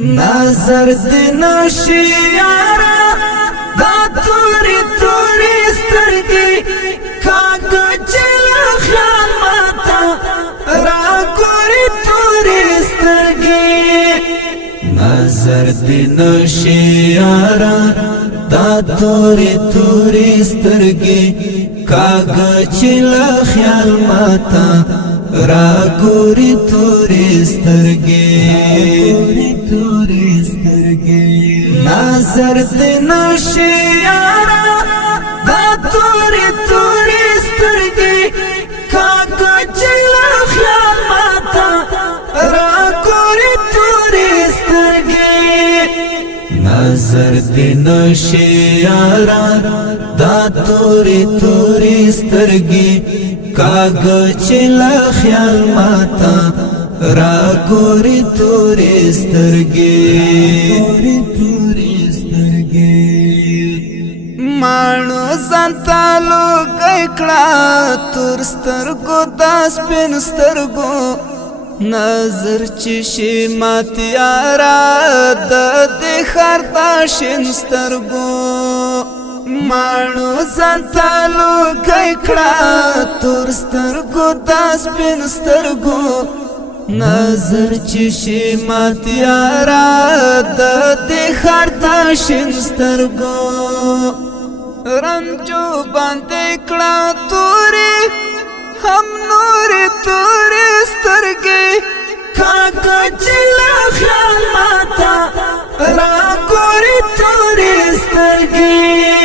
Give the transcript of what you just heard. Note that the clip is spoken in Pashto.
نظر دنشی یارا دا توری توری سترگی کاغا چلا خیال ماتا را کوری توری سترگی نظر دنشی یارا دا توری توری سترگی کاغا چلا خیال ماتا را ګوري تورې سترګې نظر دې نشي یارا دا تورې تورې سترګې کاږه چې له خیال ماته را ګوري تورې سترګې نظر دې نشي یارا دا تورې تورې سترګې کاغا چلا خیال ماتا را ګوري تورې سترګې مانو زنتالو کړه تور سترګو د سپین سترګو نظر چې شي ماتیارا د دې خر د شین سترګو مانو زنتالو کړه تور سترګو د سپین سترګو نظر چې شي ماتیارا د دې خر د شین سترګو رنجو باندې کړه تورې هم نورې تورې سترګې کاږه چې له خیال ماته را ګوري تورې سترګې